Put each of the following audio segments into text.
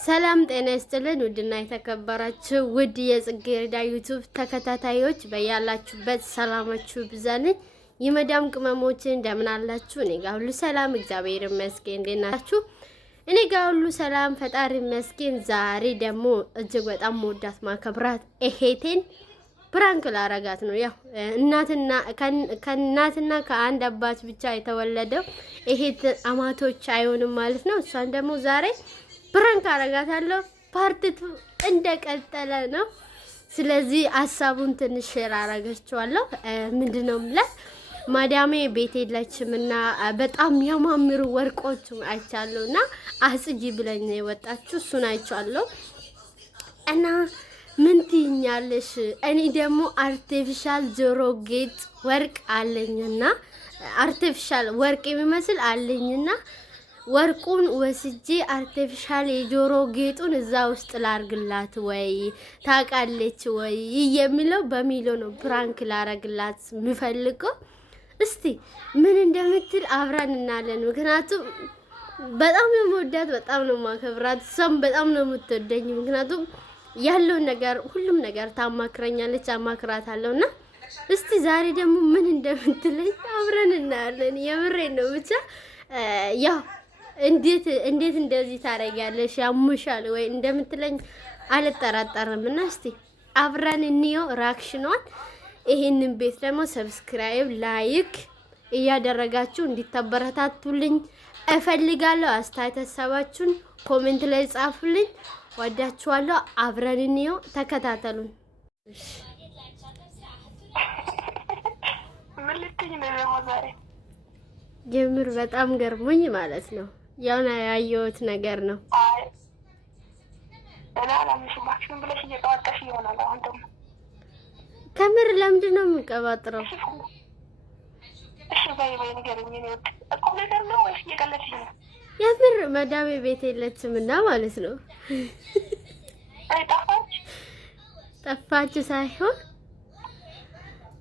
ሰላም ጤና ይስጥልን ውድና የተከበራችሁ ውድ የጽጌረዳ ዩቲዩብ ተከታታዮች በያላችሁበት ሰላማችሁ ብዛልኝ። የመዳም ቅመሞች እንደምን አላችሁ? እኔ ጋር ሁሉ ሰላም እግዚአብሔር ይመስገን። እንዴት ናችሁ? እኔ ጋር ሁሉ ሰላም ፈጣሪ ይመስገን። ዛሬ ደግሞ እጅግ በጣም መወዳት ማከብራት እሄቴን ፕራንክ ላረጋት ነው። ያው ከእናትና ከአንድ አባት ብቻ የተወለደው እሄት አማቶች አይሆንም ማለት ነው። እሷን ደግሞ ዛሬ ፕራንክ አረጋታለሁ። ፓርቲቱ እንደቀጠለ ነው። ስለዚህ ሀሳቡን ትንሽ ሼር አረጋችኋለሁ። ምንድነው ማለት ማዳሜ ቤት የለችምና በጣም ያማምሩ ወርቆች አይቻለሁና አጽጂ ብለኝ ነው የወጣችሁ። እሱን አይቻለሁ እና ምን ትይኛለሽ? እኔ ደግሞ አርቲፊሻል ጆሮ ጌጥ ወርቅ አለኝና አርቲፊሻል ወርቅ የሚመስል አለኝና ወርቁን ወስጄ አርቲፊሻል የጆሮ ጌጡን እዛ ውስጥ ላርግላት ወይ ታውቃለች ወይ የሚለው በሚለው ነው ፕራንክ ላረግላት ምፈልገው። እስቲ ምን እንደምትል አብረን እናለን። ምክንያቱም በጣም ነው የምወዳት፣ በጣም ነው ማከብራት፣ እሷም በጣም ነው የምትወደኝ። ምክንያቱም ያለው ነገር ሁሉም ነገር ታማክረኛለች፣ አማክራታለሁና እስቲ ዛሬ ደግሞ ምን እንደምትለኝ አብረን እናያለን። የምሬን ነው ብቻ ያው እንዴት እንደዚህ ታረጋለሽ ያሙሻል ወይ እንደምትለኝ አልጠራጠርም። እና እስቲ አብረን እንየው ሪአክሽኗን። ይሄንን ቤት ደግሞ ሰብስክራይብ ላይክ እያደረጋችሁ እንዲታበረታቱልኝ እፈልጋለሁ። አስተያየት ሀሳባችሁን ኮሜንት ላይ ጻፉልኝ። ወዳችኋለሁ። አብረን እንየው፣ ተከታተሉን። ምን ልትኝ ነው ዛሬ? ጀምር በጣም ገርሞኝ ማለት ነው። ያው ያየሁት ነገር ነው። አይ እኔ አላምሽባችሁም ብለሽ እየቀባጠሽ ይሆናል። አሁን ደግሞ ከምር ለምንድን ነው የምንቀባጥረው? እሺ በይ ንገረኝ። እኔ ወጥ እኮ ነገር ነው ወይስ እየቀለድሽ ነው? የምር መዳሜ ቤት የለችምና ማለት ነው። አይ ጠፋች ሳይሆን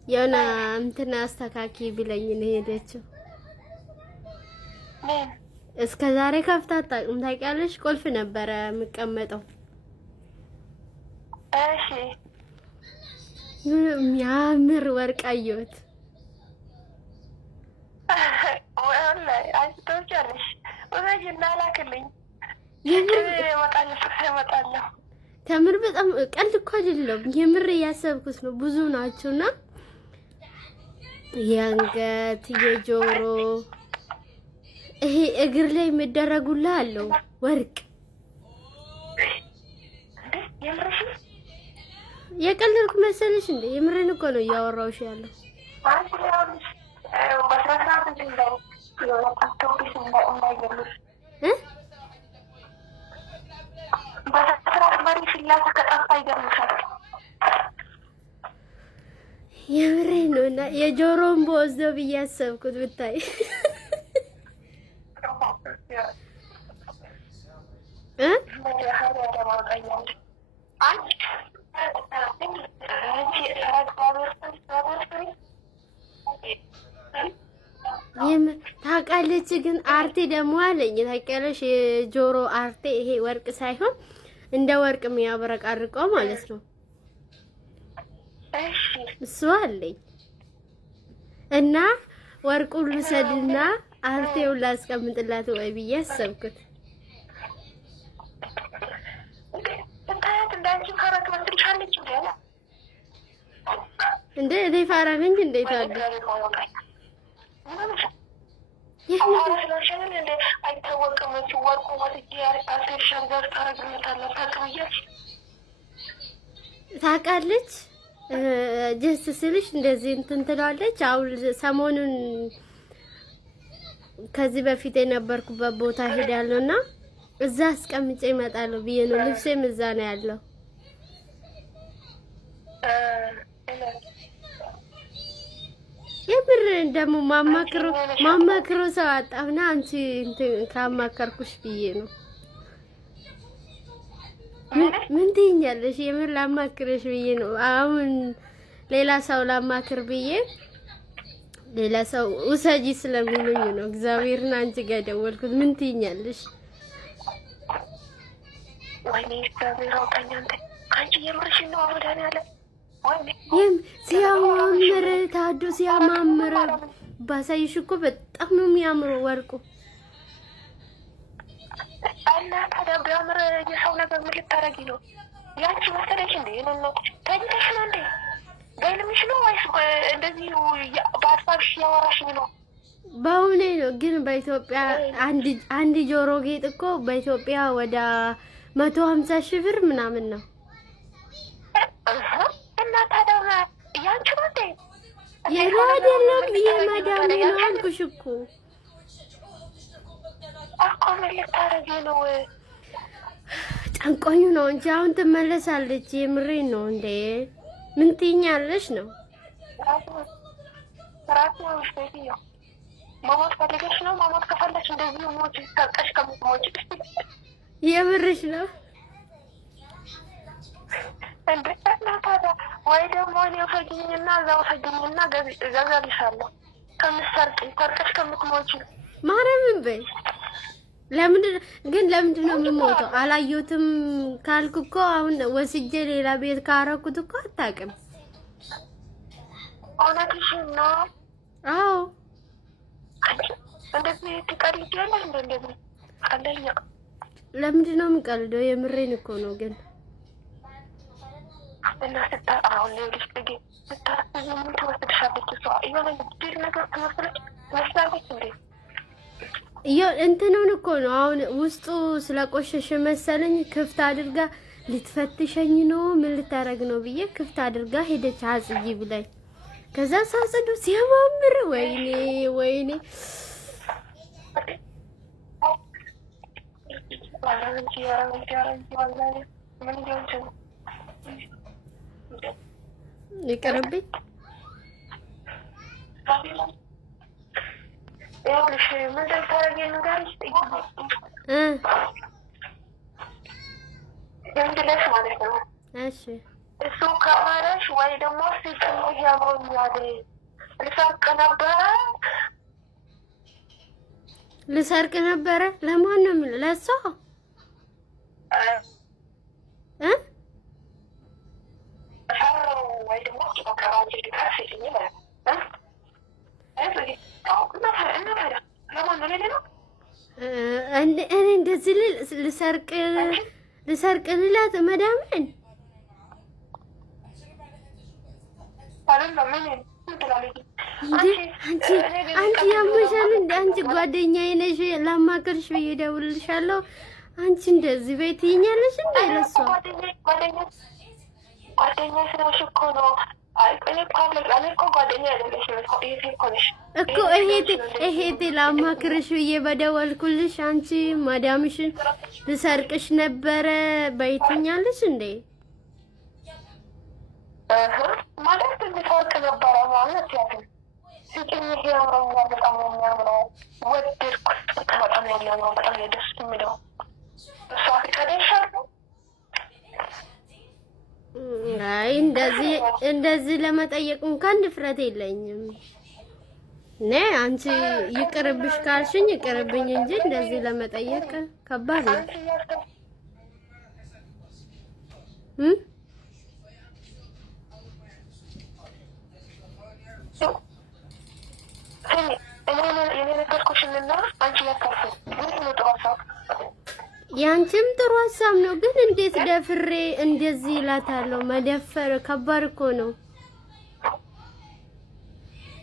የሆነ እንትና አስተካኪ ብለኝ ነው ሄደችው። እስከ ዛሬ ከፍታ አታውቅም። ታውቂያለሽ? ቁልፍ ነበረ የምቀመጠው። እሺ የሚያምር ወርቅ አየሁት። ወላሂ አይቶቻለሽ ወላሂ እናላክልኝ እመጣለሁ። ከምር በጣም ቀልድ እኮ አይደለም፣ የምር እያሰብኩት ነው። ብዙ ናቸውና የአንገት የጆሮ ይሄ እግር ላይ የሚደረጉላ አለው ወርቅ። የቀለድኩ መሰለሽ እንዴ? የምሬን እኮ ነው እያወራሁሽ ያለው። የምሬን ነው። እና የጆሮን በወስደው ብዬ አሰብኩት ብታይ ታውቃለች። ግን አርቴ ደግሞ አለኝ ታውቂያለሽ፣ የጆሮ አርቴ ይሄ ወርቅ ሳይሆን እንደ ወርቅ የሚያበረቃርቀው ማለት ነው። እሱ አለኝ እና ወርቁን ልውሰድና አርቴውን ላስቀምጥላት ወይ ብዬ አሰብኩት። እንዴ እኔ ፋራ ነኝ እንዴ? ታዲያ ታውቃለች። ጀስት ስልሽ እንደዚህ እንትን ትላለች። አሁን ሰሞኑን ከዚህ በፊት የነበርኩበት ቦታ ሄዳለሁና እዛ አስቀምጬ እመጣለሁ ብዬ ነው። ልብሴም እዛ ነው ያለው። የምር ደግሞ ማማክሮ ሰው አጣሁና አንቺ እንትን ካማከርኩሽ ብዬ ነው። ምን ትይኛለሽ? የምር ላማክርሽ ብዬ ነው። አሁን ሌላ ሰው ላማክር ብዬ ሌላ ሰው ውሰጂ ስለሚሉኝ ነው። እግዚአብሔርን አንቺ ጋር ደወልኩት። ምን ትይኛለሽ? ወይኔ እግዚአብሔር አውጣኝ አንተ። አንቺ የምርሽን ነው አመዳን ያለ ሲያማምር ታዱ ሲያማምር ባሳይሽ እኮ በጣም ነው የሚያምረው ወርቁ። እና ታዲያ ቢያምር የሰው ነገር ምን ልታረጊ ነው? ያንቺ መሰለሽ እንዴ? ነው ተኝተሽ ነው እንዴ? በህልምሽ ነው ወይስ እንደዚህ በሀሳብሽ ያወራሽኝ ነው? በእውኔ ነው። ግን በኢትዮጵያ አንድ ጆሮ ጌጥ እኮ በኢትዮጵያ ወደ 150,000 ብር ምናምን ነው። እና ታዲያ ያንቺ ነው እንዴ? የኔ አይደለም የማዳሜ ነው አልኩሽ እኮ። ምን ልታረጊ ነው? ጨንቆኝ ነው እንጂ አሁን ትመለሳለች። የምሬን ነው እንዴ? ምን ትይኛለሽ ነው? ራስ ነው ሸይዮ ማሞት ፈልገሽ ነው? ማሞት ከፈለሽ እንደዚህ ሞት ይታቀሽ ከሞት የምርሽ ነው እንዴ? ታዲያ ወይ ደግሞ እኔ ፈጅኝና እዛው ፈጅኝና ገዛልሻለሁ ከምትሰርቂ ሰርቀሽ ከምትሞቺ ማርያምን በይ። ለምንድን ነው የምሞተው? አላየሁትም ካልኩ እኮ አሁን ወስጄ ሌላ ቤት ካረኩት እኮ አታውቅም። እውነትሽን ነው? አዎ። እንደዚህ ትቀልጃለሽ? እንደዚህ ቀለኛ። ለምንድን ነው የምቀልደው? የምሬን እኮ ነው። ግን እና አሁን ሌሎች ጥጌ ስታስቢ ምን ትወስድሻለች? እሷ የሆነ ድል ነገር ትመስላለች እንዴ? እንትኑን እኮ ነው አሁን ውስጡ ስለቆሸሸ መሰለኝ ክፍት አድርጋ ልትፈትሸኝ ነው ምን ልታረግ ነው ብዬ ክፍት አድርጋ ሄደች አጽጂ ብላኝ። ከዛ ሳጽዱ ሲያማምር ወይኔ ይቀርብኝ። ይኸውልሽ ምን እንደምታረጊ ንገሪሽ። እንድለሽ ማለት ነው። እሺ እሱ ከማለሽ ወይ ደግሞ ሲጭምሽ ያምሮኛል ልሰርቅ ነበረ። ለማን ነው የሚለው? ለእሷ ወይ ደግሞ ከባንጅ ሊቀር ሲጭኝ ማለት ነው። እኔ እንደዚህ ልሰርቅ ልላት መዳምን አንቺ ያመሻል እንደ አንቺ ጓደኛዬ ነሽ ላማክርሽ ብዬ እደውልልሻለሁ። አንቺ እንደዚህ ቤት ይኛለሽ እንደ ለሷ ጓደኛ ስለሽ እኮ ነው። እኮ እሄቴ ላማክርሽ ብዬ በደወልኩልሽ አንቺ ማዳምሽን ልሰርቅሽ ነበረ በይትኛለሽ እንዴ? ማለት ልሰርቅ ነበረ ማለት ያለው ሲጭኝ ያምረኛል። በጣም ነው የሚያምረው። ወደድኩት። በጣም ነው የሚያምረው። በጣም ነው ደስ የሚለው። እሷ ፍቃደሻሉ? አይ እንደዚህ ለመጠየቅ እንኳን ድፍረት የለኝም። አንቺ ይቅርብሽ ካልሽኝ ይቅርብኝ እንጂ እንደዚህ ለመጠየቅ ከባድ ነው። ያንቺም ጥሩ ሀሳብ ነው፣ ግን እንዴት ደፍሬ እንደዚህ እላታለሁ? መደፈር ከባድ እኮ ነው።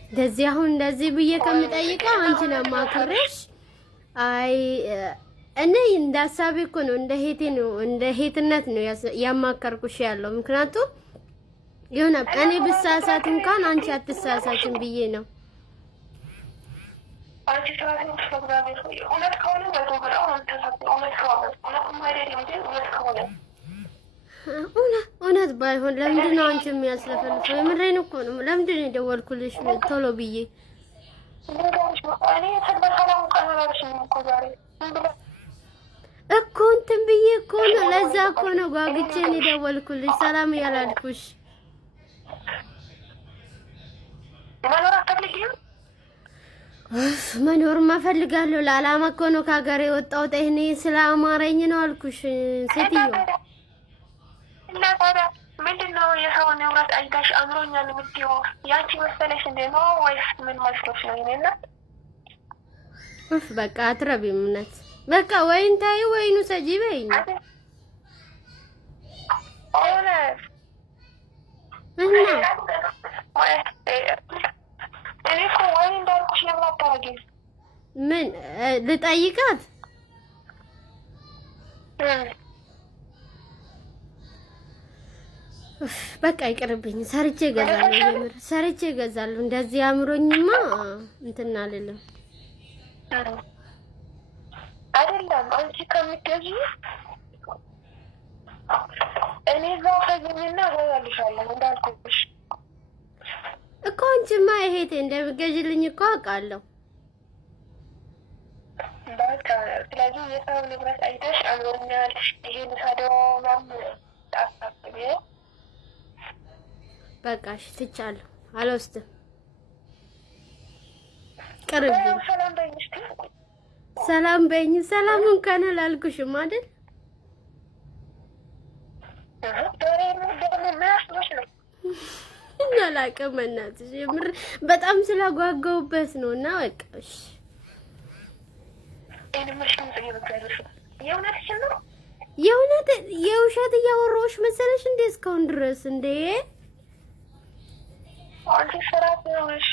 እንደዚህ አሁን እንደዚህ ብዬ ከምጠይቀው አንቺን አማክረሽ አይ እኔ እንደ ሀሳቤ እኮ ነው፣ እንደ ሄቴ ነው፣ እንደ ሄትነት ነው ያማከርኩሽ ያለው። ምክንያቱም የሆነ እኔ ብሳሳት እንኳን አንቺ አትሳሳችን ብዬ ነው። እውነት ባይሆን ለምንድን ነው አንቺ የሚያስለፈልፈው? የምሬን እኮ ነው። ለምንድን ነው የደወልኩልሽ ቶሎ ብዬ? እኮ እንትን ብዬ እኮ ነው። ለዛ እኮ ነው ጓግቼ ነው የደወልኩልሽ። ሰላም ያላልኩሽ መኖር እፈልጋለሁ። ለዓላማ እኮ ነው ከሀገር የወጣሁት። እኔ ስለ አማረኝ ነው አልኩሽ ሴትዮ። እና ታዲያ ምንድን ነው የሰው ንብረት አይታሽ አምሮኛል የምትይው? ያንቺ መሰለሽ እንዴ ነው ወይስ ምን መስሎሽ ነው? እኔና በቃ አትረቢም እውነት። በቃ ወይን ታይ ወይኑ ሰጂ በይኝ። እኔ እኮ ወይን እንዳልኩሽ ለምን አታረጊም? ምን ልጠይቃት? በቃ ይቅርብኝ። ሰርቼ እገዛለሁ። የምር ሰርቼ እገዛለሁ። እንደዚህ አምሮኝማ እንትን አልልም። አይደለም አንቺ ከምትገዢ እኔ እዛው ከዚህና እገዛልሻለሁ እንዳልኩሽ እኮ። አንቺማ እህቴ እንደምትገዢልኝ እኮ አውቃለሁ። በቃ ስለዚህ የሰው ንብረት አይተሽ አምሮኛል ይሄን ሳደው ምናምን ታሳስቢ። በቃ እሺ ትቻለሁ፣ አልወስድም። ቅርብኝ። ሰላም በይኝ እስኪ። ሰላም በይኝ። ሰላም እንኳን አላልኩሽም አይደል? አላውቅም እናትሽ፣ የምር በጣም ስላጓጓሁበት ነው። እና በቃ እሺ። የእውነት የውሸት እያወራሁሽ መሰለሽ እንዴ እስካሁን ድረስ እንዴ? አንቺ ስራት ነውሽ።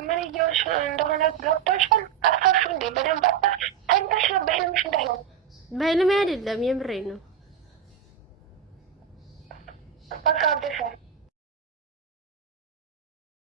ምን እየሆንሽ እንደሆነ ገብቶሻል? አርፋሽ እንዴ? በደንብ አርፋሽ ተኝተሽ ነው በህልምሽ እንዳይሆን። በህልሜ አይደለም የምሬ ነው። በቃ አብደሻል።